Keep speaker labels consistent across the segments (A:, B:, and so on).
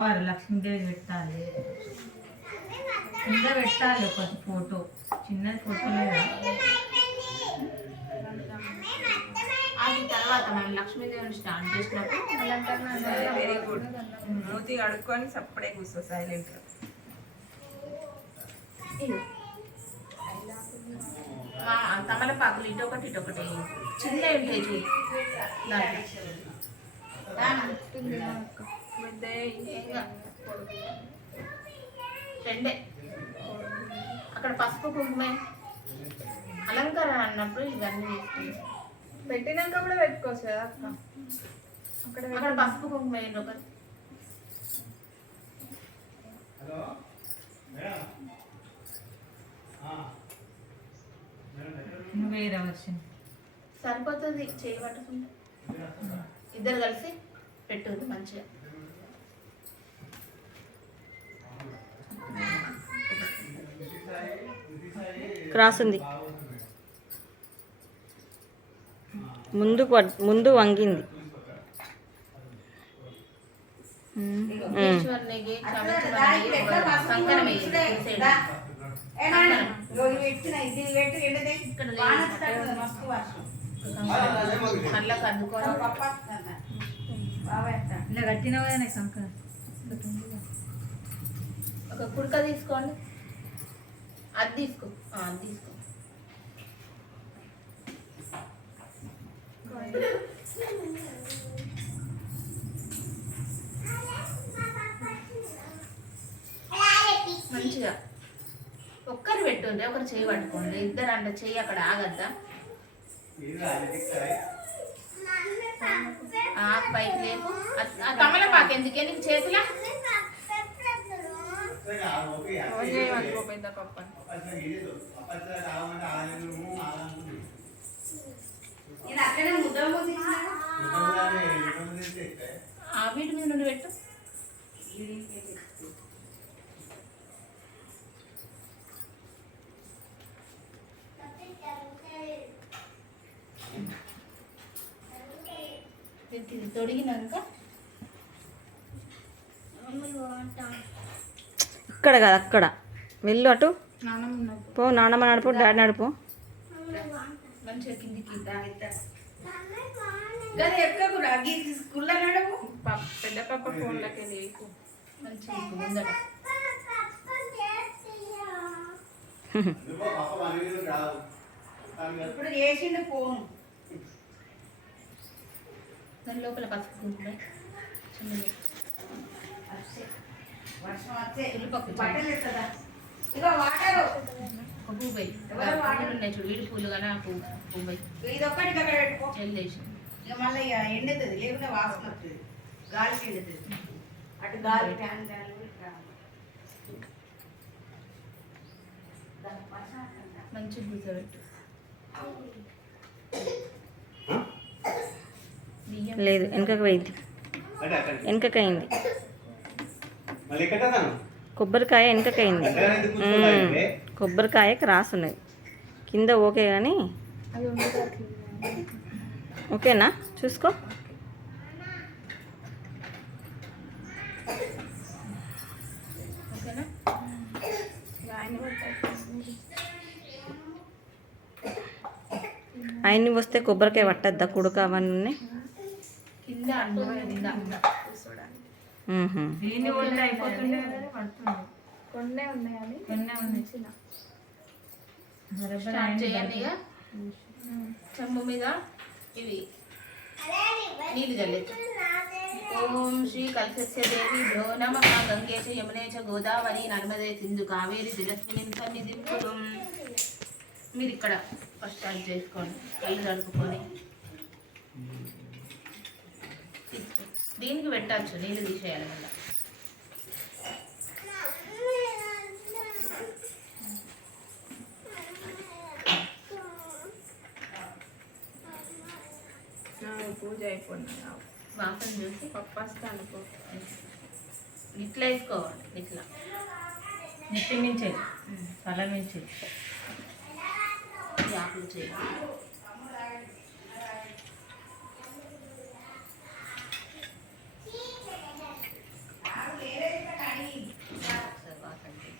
A: వారు లక్ష్మీదేవి పెట్టాలి. కింద పెట్టాలి ఒక ఫోటో. చిన్న ఫోటో
B: అది తర్వాత మనం లక్ష్మీదేవిని స్టార్ట్ చేసినప్పుడు
C: వెరీ గుడ్ మూతి కడుక్కొని సప్పుడే కూర్చో సైలెంట్
B: తమలపాకులు ఇటు ఒకటి ఇటు ఒకటి. చిన్న ఉంటాయి చూడు. రెండే. అక్కడ పసుపు కుంకుమే అలంకరణ అన్నప్పుడు ఇవన్నీ
D: పెట్టినాక కూడా పెట్టుకోవచ్చు కదా అక్క. అక్కడ
B: అక్కడ పసుపు కుంకుమ వేయండి ఒకటి సరిపోతుంది చేయి పట్టుకుంటే. ఇద్దరు కలిసి పెట్టు మంచిగా.
E: క్రాస్ ఉంది ముందు ముందు వంగింది.
A: ఇలా సంకర
B: ఒక కుడక తీసుకోండి. అది తీసుకో. ఆ, అది తీసుకో. మంచిగా. ఒక్కరు పెట్టుండే ఒకరు చేయి పట్టుకోండి. ఇద్దరు అంటే చెయ్యి అక్కడ ఆగద్దా? పైకి లేపు. తమలపాకు ఎందుకే? నీకు చేతిలో?
D: పప్పని
B: వీటి మీద నుండి పెట్టు. తొడిగినాక
E: ఇక్కడ కాదు అక్కడ. వెళ్ళు అటు. పో నాన్నమ్మ నడుపు డాడీ నడుపు.
B: మంచిగా కిందికి
D: పప్ప పెద్ద పప్ప ఫోన్లకి
F: ఇప్పుడు చేసిండు ఫోన్.
B: దాని లోపల పసుపు.
F: వర్షం వచ్చే బట్టలు ఎత్తదా?
B: పువ్వు? పూలు ఉన్నాయి చూడు వీడి పూలు కానీ ఆ పువ్వు పువ్వు వేయి.
F: ఇది ఒక్కటి అక్కడ పెట్టుకో.
B: జల్లేసి
F: ఇక మళ్ళీ ఇక ఎండుతుంది వాసన వస్తుంది. గాలికి ఎండుతుంది. అటు గాలి
B: కూర్చోబెట్టు. బియ్యం.
E: లేదు వెనకకు పోయింది. వెనకకు అయింది.
G: మళ్ళీ ఎక్కడతాను
E: కొబ్బరికాయ వెనకకు అయింది
G: అంతగానే ఎందుకు కూర్చోవాలి?
E: ఉమ్, కొబ్బరికాయ క్రాస్ ఉన్నది కింద ఓకే కానీ ఓకేనా? చూసుకో. ఆయన్ని వస్తే కొబ్బరికాయ పట్టద్దా? కుడుక అవన్నీ
B: కింద అండు కింద
D: కూర్చోడానికి
E: ఉహుం.
A: దీన్ని కూడా అయిపోతుండే కదా పడుతుంది
D: కొన్నే ఉన్నాయని
A: కొన్నే ఉన్నాయి.
D: చిన్న
A: బరాబర్
B: స్టార్ట్
A: అయింది
B: చేయండి ఇక చెంబు మీద ఇవి. నీళ్ళు చల్లేదు ఓం శ్రీ కల్పస్య దేవి భ్యో నమ. గంగే చ యమునే చ గోదావరి నర్మదే సింధు కావేరి దిలస్మిన్ సన్నిధి మీరు ఇక్కడ ఫస్ట్ స్టార్ట్ చేసుకోండి. కళ్ళు తడుపుకొని తీసుకో. దీనికి పెట్టచ్చు నీళ్ళు తీసేయాలి మళ్ళీ.
D: పూజ అయిపోయింది
B: వాసన చూసి
D: పప్పు వస్తా అనుకో.
B: ఇట్లా వేసుకోవాలి ఇట్లా.
A: నెత్తి మించే తల మించే
B: ఈ ఆకులు చేయాలి ఒకసారి వాసన చూసి.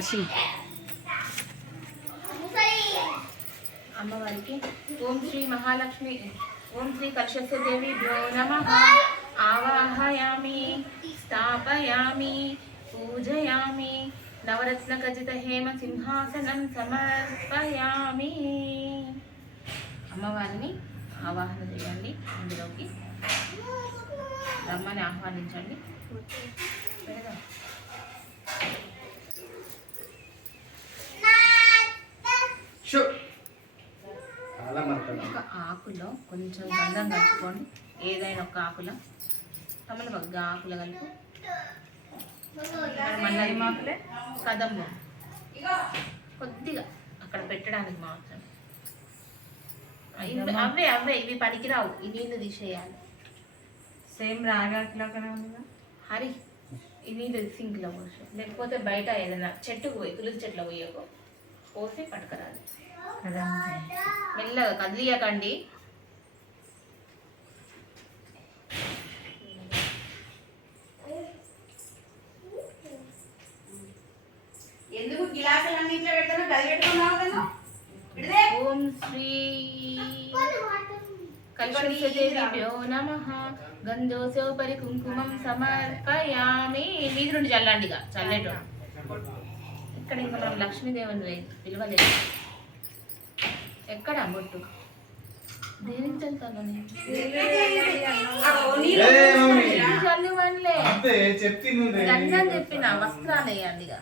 E: వర్షం
B: అమ్మవారికి ఓం శ్రీ మహాలక్ష్మి ఓం శ్రీ కక్షస్య దేవి భ్యో నమ. ఆవాహయామి స్థాపయామి పూజయామి నవరత్న ఖచ్చిత హేమ సింహాసనం సమర్పయామి. అమ్మవారిని ఆవాహన చేయండి అందులోకి రమ్మని ఆహ్వానించండి. ఒక ఆకులో కొంచెం గంధం కలుపుకోండి ఏదైనా ఒక ఆకులో తమలపాకు ఆకులో కలుపు మళ్ళీ మాకులే కదంబు కొద్దిగా అక్కడ పెట్టడానికి మాత్రం ఇవి- అవే అవే ఇవి పనికిరావు. ఈ నీళ్ళు తీసేయాలి.
A: సేమ్ రాగాట్లాగానే ఉందిగా
B: హరి ఈ నీళ్ళు సింక్లో పోసి లేకపోతే బయట ఏదైనా చెట్టుకు పోయి తులసి చెట్లు పోయకు పోసి పట్టుకురాలి. మెల్లగా కదిలియకండి.
F: ఎందుకు గిలాసులు అన్నింటిలో పెడతాను గది పెట్టుకున్నావు కదా
B: ఓం శ్రీ కల్పనిదేవ్యో నమ. గంధోసోపరి కుంకుమం సమర్పయామి. మీది నుండి చల్లండి ఇక చల్లేటో ఇక్కడ ఇంకా మనం లక్ష్మీదేవిని పిలవలేదు ఎక్కడ బొట్టు దేనికి చల్లుతాను చల్లువనిలే చెప్పిన వస్త్రాలు ఇక.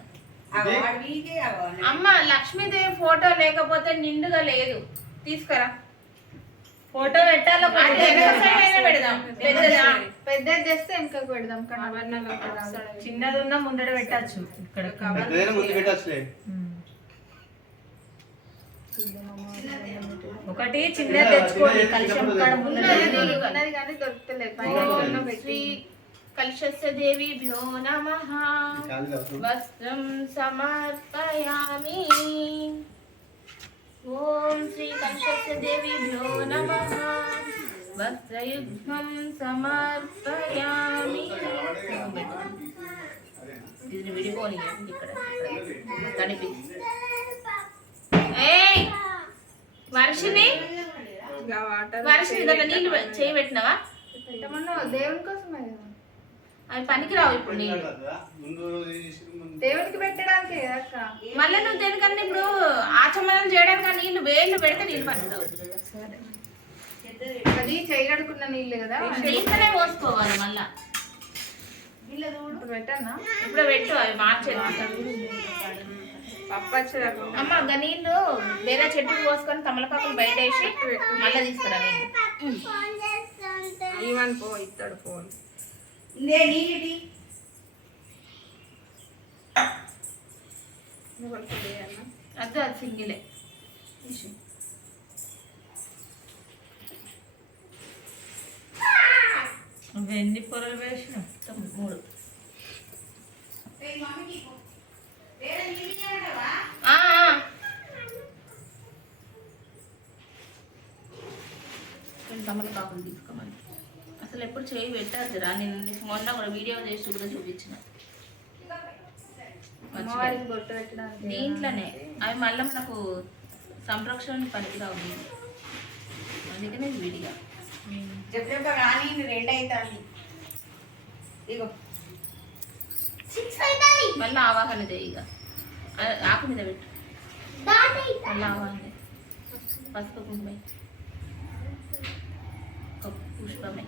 B: అమ్మ లక్ష్మీదేవి ఫోటో లేకపోతే నిండుగా లేదు. తీసుకురా.
A: ఫోటో పెట్టాలి
B: పెడదాం. పెద్దదా
D: పెద్దది తెస్తే వెనకకు పెడదాం.
A: చిన్నది ఉన్నా ముందర పెట్టచ్చు. ఇక్కడ ఒకటి చిన్నది తెచ్చుకోండి కలుషం
B: ఉన్నది.
D: కానీ దొరుకుతలేదు.
B: శ్రీ కలశస్య దేవిభ్యో నమః. వస్త్రం సమర్పయామి. ఓం శ్రీ కలశస్య దేవిభ్యో నమః. వస్త్రయుగ్మం సమర్పయామి. ఇది విడిపోని ఇక్కడ. తడిపి వర్షిని వర్షిని దాంట్లో నీళ్ళు పె- చేయి పెట్టినావా?
D: పెట్టమన్నా దేవుని కోసమే
B: అవి పనికిరావు ఇప్పుడు
D: దేవునికి పెట్టడానికి
B: మళ్ళీ నువ్వు దేనికన్నా ఇప్పుడు ఆచమనం చేయడానికి నీళ్ళు వేళ్ళు పెడితే నీళ్ళు పనికిరావు.
D: అది చేయగడుకున్న నీళ్ళు కదా.
B: దీంట్లోనే పోసుకోవాలి మళ్ళా.
D: ఇప్పుడు పెట్టన్నా?
B: ఇప్పుడు పెట్టు అవి మార్చేది అమ్మ గా నీళ్ళు వేరే చెట్టుకు పోసుకొని తమలపాకులు బయట వేసి మళ్ళీ తీసుకురా నీళ్ళు
D: పో ఇస్తాడు ఫోన్
F: ఇందే నీటి
B: అది అది సింగిలే
A: ఎన్ని పొరలు వేసిన
B: తొమ్మిది, మూడు
F: మమ్మీకి వేరే నీళ్ళు ఇవ్వమంటావా
B: ఆ, ఆ. నేను తమలపాకులు తీసుకోమని అసలు ఎప్పుడు చేయి పెట్టద్దు రా నేను మొన్న కూడా వీడియో చేసి కూడా చూపించిన దీంట్లోనే. అవి మళ్ళీ మనకు సంరక్షణ పనికిరావు. అందుకనే విడిగా
F: చెప్పు చెప్ప కానీ రెండు అవుతాంది ఇగో.
B: మళ్ళీ ఆవాహన చేయి ఇక ఆ- ఆకు మీద పెట్టు. మళ్ళీ ఆవాహన. పసుపు ఒక పుష్పమే.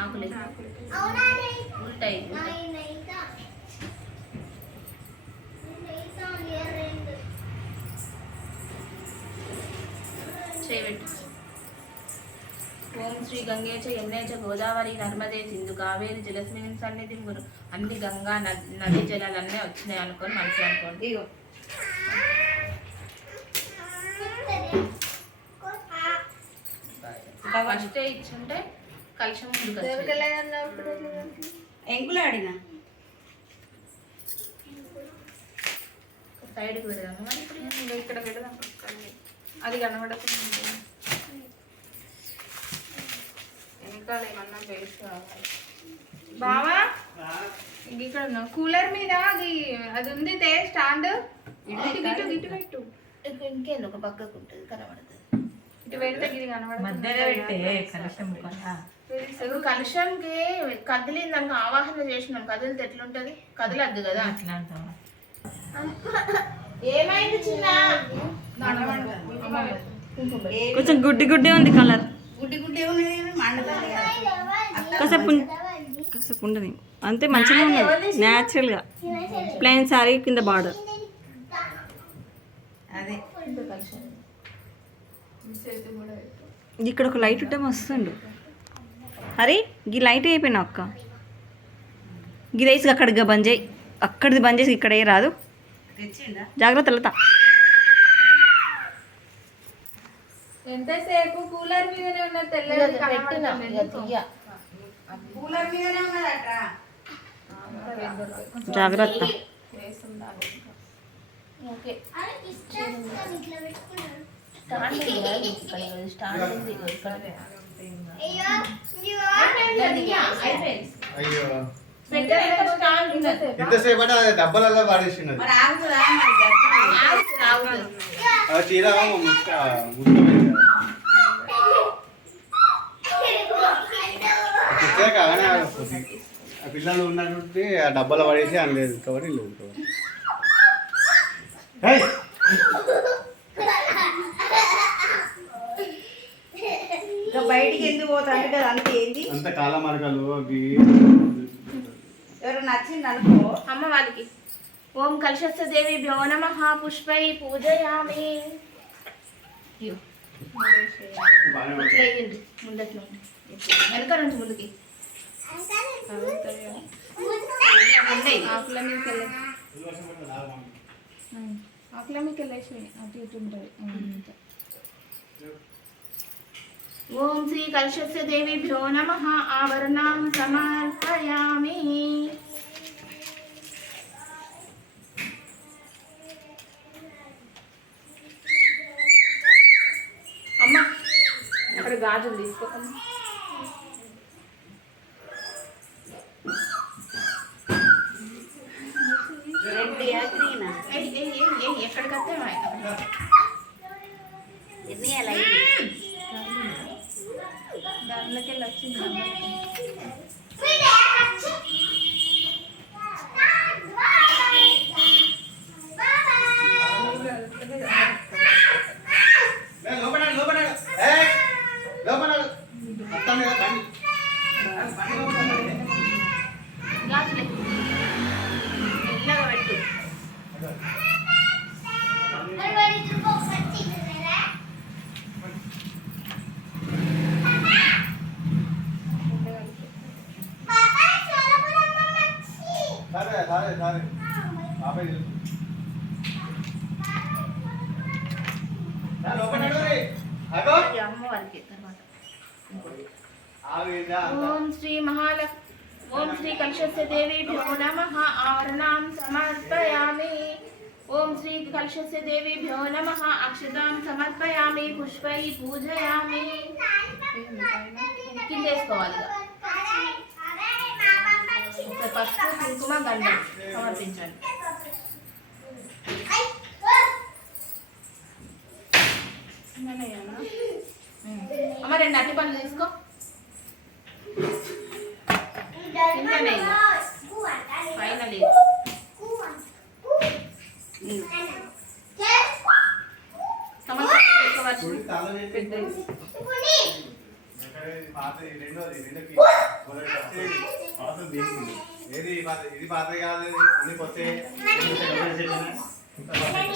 B: ఆకులే ఉల్టాయి చేయబెట్టు ఓం శ్రీ గంగే చ యమునే చ గోదావరి నర్మదే సింధు కావేరి జలస్మిన్ సన్నిధి గురు అన్ని గంగా నది నదీ జలాలన్నీ వచ్చినాయి అనుకొని మనసు అనుకోండి ఫస్ట్ ఇచ్చుంటే.
D: వెళ్ళదన్నప్పుడు
F: ఎంకులు ఆడినా
B: సైడ్కి పెడదాము? మరి ఇప్పుడు
D: ఇంకా ఇక్కడ పెడదాం. అది కనబడకుండా. వెనకాల ఏమన్నా బేస్ కావాలి. బావా? ఇంక ఇక్కడ ఉన్నావు. కూలర్ మీద అది అది ఉంది తే స్టాండ్. ఇటు ఇటు ఇటు పెట్టు.
B: ఇంక- ఇంకేంది? ఒక పక్కకు ఉంటుంది కనబడుతుంది ఇప్పుడు కలుషంకి కదిలింది అనుకో ఆవాహన చేసినాం. కదిలితే ఎట్లుంటది? కదలద్దు కదా.
A: అట్లా
B: ఏమైంది చిన్న?
E: కొంచెం గుడ్డి గుడ్డి ఉంది కలర్.
F: గుడ్డి గుడ్డి ఉన్నది.
E: కాసేపు ఉం- కాసేపు ఉండని. అంతే మంచిగా ఉన్నది. న్యాచురల్గా ప్లెయిన్ సారీ కింద బార్డర్
F: అదే.
E: ఇక్కడ ఒక లైట్ ఉంటే మస్తుండు. అరే ఈ లైట్ అయిపోయినా అక్క. ఇది వేసి అక్కడికి బంద్ చేయి. అక్కడిది బంద్ చేసి ఇక్కడ ఏ రాదు. జాగ్రత్త లత.
D: ఎంతసేపు? కూలర్ మీదనే ఉన్న తెల్లది?
F: కూలర్ మీదనే ఉన్నదట్రా
E: జాగ్రత్త.
B: ఓకే. స్టాండ్ ఉంది ఇక్కడ స్టాండ్ ఉంది ఇక్కడ.
G: డబ్బలలో పడేసినది
F: ఆగుతుంది.
G: ఆ చీర పిల్లలు ఉన్నటువంటి ఆ డబ్బాలో పడేసి అనలేదు కాబట్టి లేదు కాబట్టి. ఏయ్!
F: ఇంకా బయటికి ఎందుకు పోతాంటే కదా అంత ఏంది?
G: అంత కాల మరకలు అవి.
F: ఎవరు నచ్చింది అనుకో.
B: అమ్మ వాళ్ళకి. ఓం కలశస్య దేవి భ్యో నమ పుష్పై పూజయామి. వెనక నుంచి ముందుకి.
D: ఆకుల మీదకి వెళ్ళి. ఆకుల మీదకి వెళ్ళేసి అటు ఇటు ఉంటుంది.
B: ఓం శ్రీ కలశస్య దేవి భ్యో నమ. ఆవరణం సమర్పయామి. అమ్మ అక్కడ గాజులు తీసుకోకమ్మా
F: రెడ్ గ్రీనా
B: ఏయ్, ఏయ్, ఏయ్, ఏయ్, ఎక్కడికత్తే
F: ఎన్ని అలా
D: దాంట్లోకి వెళ్ళి వచ్చింది
G: లే, లోపల నడు, లోపల నడు. ఏయ్! లోపల నడు. మొత్తం మీద బండి.
B: గాజులే మెల్లగా పెట్టు
G: సరే సరే సరే బాబాయ్ తెలుసు. రా, లోపల నడు రే. అగో.
B: అది అమ్మవారికి తర్వాత
G: ఆగు, ఇదా, అంతా.
B: ఓం శ్రీ మహాలక్ష్మి ఓం శ్రీ కలశస్య దేవి భ్యో నమ ఆవరణం సమర్పయామి ఓం శ్రీ కలశస్య దేవి భ్యో నమ అక్షతాం సమర్పయామి పుష్పై పూజయామి కింద వేసుకోవాలి ఇక. ఒకసారి పసుపు కుంకుమ గంధం సమర్పించండి అమ్మ రెండు అట్టి పనులు తీసుకో కిందనే ఇక. పైన లేదు సమర్పణ చేసుకోవచ్చు
G: చూడు, తాళం ఏంటి? పాతది, రెండోది, రెండోది. మొదటి వచ్చేది. పాతది ఏంటి? ఏది ఇది పాత కాదు అన్ని కొత్త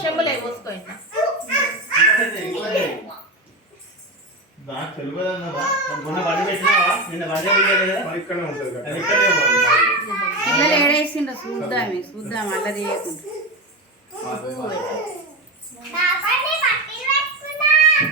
B: చెంబులే పోసుకోండి
G: నాకు తెలియదన్నదా మొన్న బండి పెట్టినావా? నిన్న బండి పెట్టలేదు ఇక్కడే ఉంటుంది అది ఇక్కడే ఉంటుంది.
F: పిల్లలు ఏడేసిండ్రు చూద్దామే చూద్దాం అల్ల తీయకుండా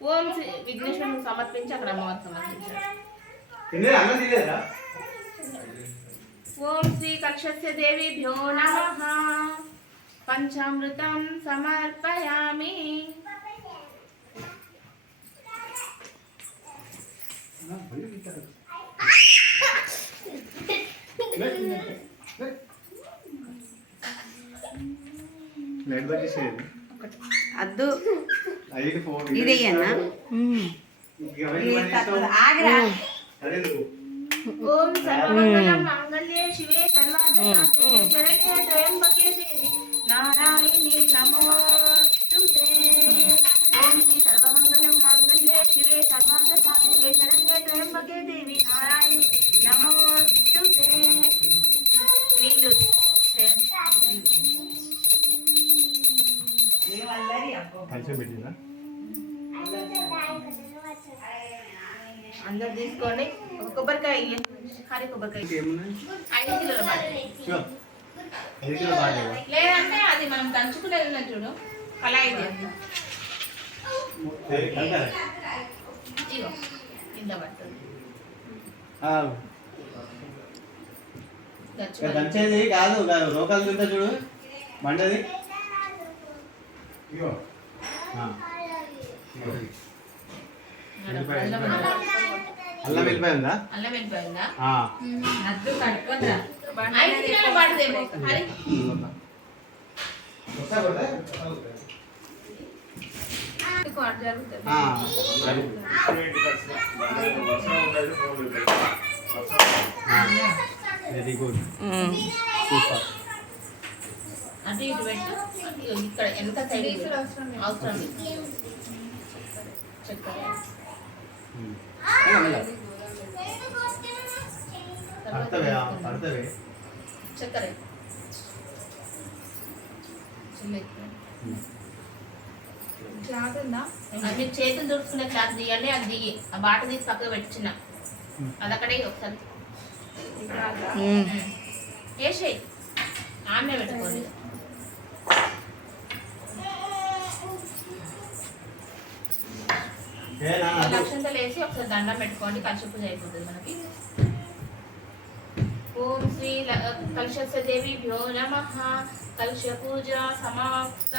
B: ఓం శ్రీ విఘ్నేశ్వరునికి సమర్పించి అక్కడ అమ్మవారికి సమర్పించారు. ఓం శ్రీ కక్షస్య దేవిభ్యో నమ. పంచామృతం సమర్పయామి.
F: అద్దు.
G: అదెందుకు
B: ఓం సర్వమంగళం మాంగళ్యే శివే సర్వార్థసాధికే శరణ్యే త్రయంబకే దేవి నారాయణి నమోస్తుతే ఓం శ్రీ సర్వమంగళం మాంగళ్యే శివే సర్వార్థసాధికే శరణ్యే త్రయంబకే అందరు తీసుకోండి. ఒక కొబ్బరికాయ. హరి ఐదు కిలోల బాటి లేదంటే అది మనం దంచుకునేది చూడు. కళాయి కింద.
G: దంచేది కాదు కాదు. రోకాలు తింటా చూడు. మండది. ఇగో.
B: అల్లం.
G: అల్లం వెళ్ళిపోయిందా
B: అల్లం వెళ్ళిపోయిందా
G: ఆ.
A: నద్దు కడుక్కుందా
B: ఐదు కిలోల హరి.
G: వెరీ గుడ్ సూపర్
B: అటు ఇటు పెట్టు. ఇక్కడ ఎంత సైడ్ అవసరం లేదు. చక్కెర. చక్కెర.
D: క్లాత్ ఉందా?
B: మీరు చేతులు దుడుచుకునే క్లాత్ తీయండి అది దిగి ఆ బాట తీసి పక్కకు పెట్టిన. అది అక్కడే ఒకసారి. వేసేయి ఆమె పెట్టుకోండి
G: ఏ నా
B: లక్షంతలు వేసి ఒకసారి దండం పెట్టుకోండి కలిసి పూజ అయిపోతుంది మనకి. ఓం శ్రీ కలశస్య దేవి భ్యో నమ. కలశ పూజ సమాప్త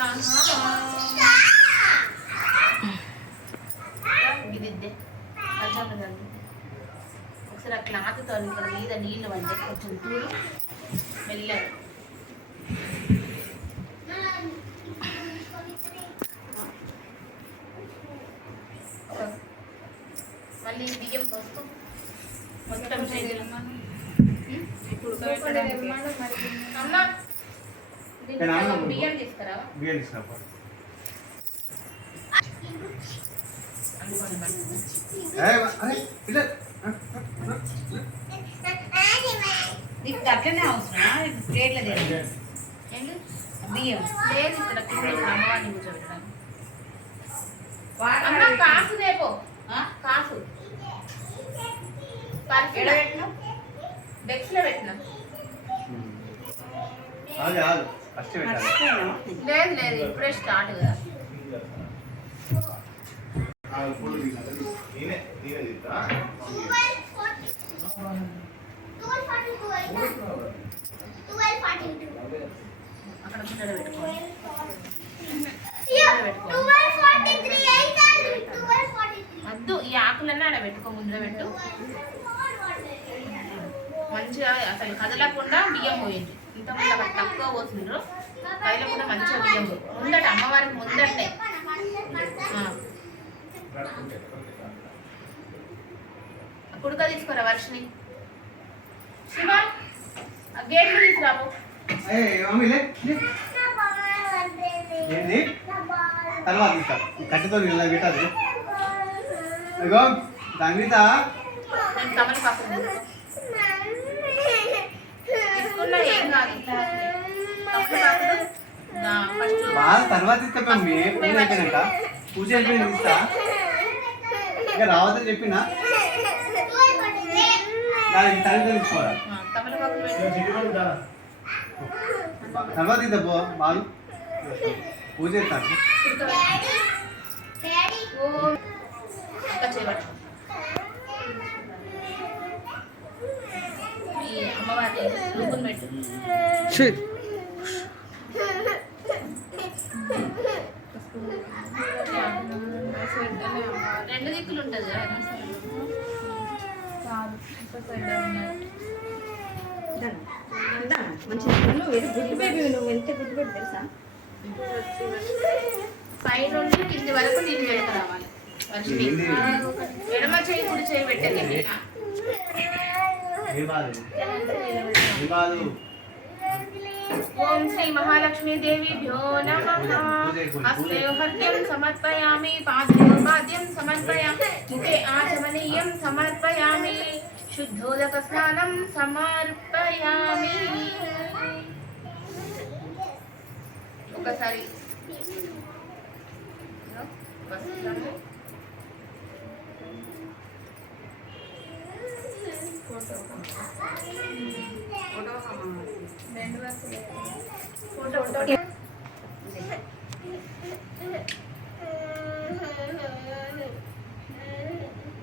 B: ఇదిద్దే. ఒకసారి ఆ క్లాత్తో ఇక్కడ మీద నీళ్ళు పడ్డే కొంచెం చూడు మెల్లగా. మళ్ళీ బియ్యం పోస్తూ మొత్తం బియ్యం తీసుకురావా
G: బియ్యం తీసుకురా
F: అట్లనే అవసరమా? ప్లేట్ల? బియ్యం.
B: లేదు ఇక్కడ అమ్మవారిని కూర్చోబెట్టడానికి. కాసు రేపో కాసు. లేదు లేదు. ఇప్పుడే స్టార్ట్ కదా. అక్కడ పెట్టుకోండి వద్దు ఈ ఆకులన్నీ ఆడ పెట్టుకో ముందర పెట్టు మంచిగా అసలు కదలకుండా బియ్యం పోయింది ఇంత ముందు అక్కడ తక్కువ పోతుండ్రు కదలకుండా మంచిగా బియ్యం ముందట అమ్మవారికి ముందటే ఆ. కుడుక తీసుకోరా వర్షిని శివ ఆ గేట్లు తీసుకురావు
G: తర్వాత తీస్తా. ఈ కట్టెతో ఇలా పెట్టాలి. ఇగో దాని మీద
B: నేను తమని పక్కన తీసుకో. తీసుకున్నా ఏం కాదు తమని పక్కన నా ఫస్ట్
G: బాగా తర్వాత ఇస్తా పూజ అయిపోయినాక. పూజ అయిపోయిన ఇక రావద్దని చెప్పినా? కాదు ఈ తల్లి తెలుసుకోవాలి
B: ఆ, తమలపాకులు పెట్టు
G: తర్వాత ఇద్దా పో బాలు. పూజ చేస్తాను
B: ఓం అక్క చేయబట్టు మీ అమ్మవారి పెట్టు. రెండు దిక్కులు ఉంటుంది కదా.
E: మంచిగా నువ్వు గుడ్డు బేబీ నువ్వు ఎంత గుడ్డు బేబీ తెలుసా?
B: పై నుండి కింది వరకు నీళ్ళు వెనక రావాలి ఎడమ చేయి కుడి చేయి పెట్టండి
G: ఏ బాధ ఏ బాధ
B: ఓం శ్రీ మహాలక్ష్మీ దేవిభ్యో నమః హస్తేవ హర్యం సమర్పయామి పాదయోః పాద్యం సమర్పయామి ముఖే ఆచమనీయం సమర్పయామి శుద్ధోదక స్నానం సమర్పయామి ఒకసారి వస్త్రము ఫోటో ఫోటో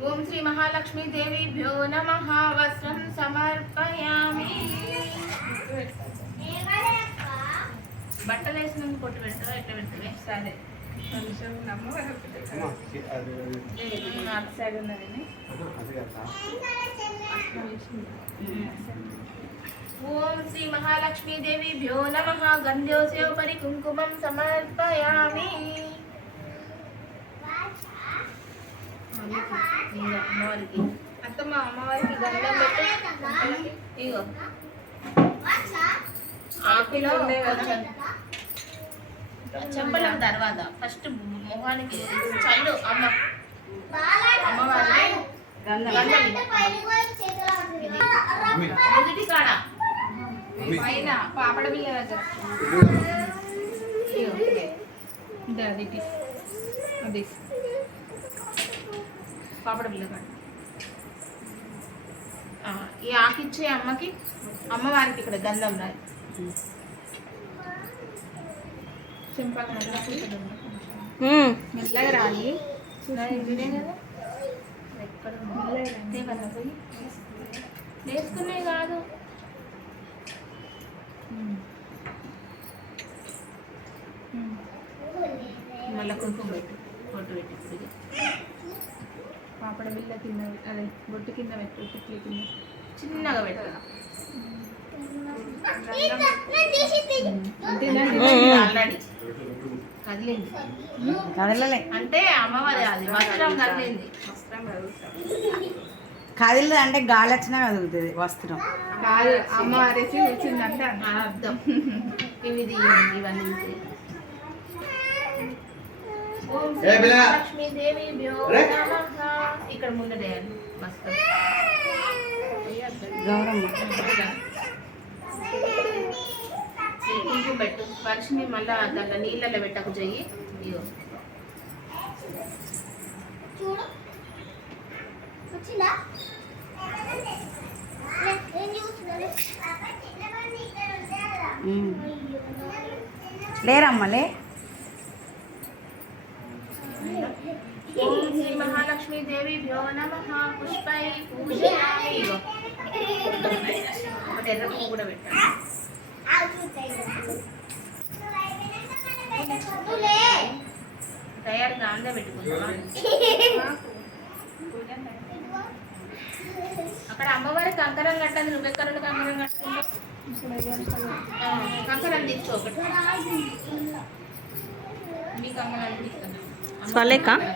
B: ఓం శ్రీ మహాలక్ష్మీ దేవిభ్యో నమః వస్త్రం సమర్పయామి. బట్టలు వేసినందుకు పొట్టు పెడతావా? ఎట్లా పెడతావే?
C: సరే.
B: ఓం శ్రీ మహాలక్ష్మీ దేవిభ్యో నమః. గంధ్యోస్యోపరి కుంకుమం సమర్పయామి. అమ్మవారికి
D: అత్తమ్మ అమ్మవారికి గంధం పెట్టు.
B: ఇగో ఆకులో చెప్పలేము తర్వాత. ఫస్ట్ మొహానికి చల్లు అమ్మ. అమ్మవారి కాడ.
D: పైన పాపడ బియ్య దగ్గర అది
B: పాపడ బిల్ల కాడ. ఈ ఆకిచ్చే అమ్మకి అమ్మవారికి ఇక్కడ గంధం రాయి.
D: మెల్లగా
B: పోయి. నేర్చుకునే కాదు. మళ్ళీ కుంకుమ పెట్టు. పొట్టు పెట్టి.
D: పాపడ బిల్ల కింద అదే బొట్టు కింద పెట్టు టిక్లీ కింద.
B: చిన్నగా పెట్టు. ఆల్రెడీ. కదిలింది.
F: కదలలే.
B: అంటే అమ్మవారి అది వస్త్రం కదిలింది.
C: వస్త్రం కదులుతాం
F: కదిలదు అంటే గాలి వచ్చినా కదులుతుంది వస్త్రం.
D: కాదు కూర్చుందంటే
B: అర్థం. ఇవి తీయండి ఇవన్నీ? లక్ష్మీదేవి. ఇక్కడ ముందటేయాలి వస్త్రం
F: గౌరమ్మ.
B: ఈ కుంకుమ పెట్టు. వర్షిని మళ్ళా దాంట్లో నీళ్ళలో పెట్టకు చెయ్యి ఇగో.
F: ఉమ్. లేరమ్మ లే.
B: ఓం శ్రీ మహాలక్ష్మీ దేవి భ్యో నమః పుష్పై పువ్వు కూడా పెట్టాను తయారుగా అందే పెట్టుకుంటామా అక్కడ అమ్మవారి కంకరం కట్టదు నువ్వు ఎక్కడ నుండి కంకరం కట్టుకుంటావు ఆ, కంకరం ఒకటి. మీ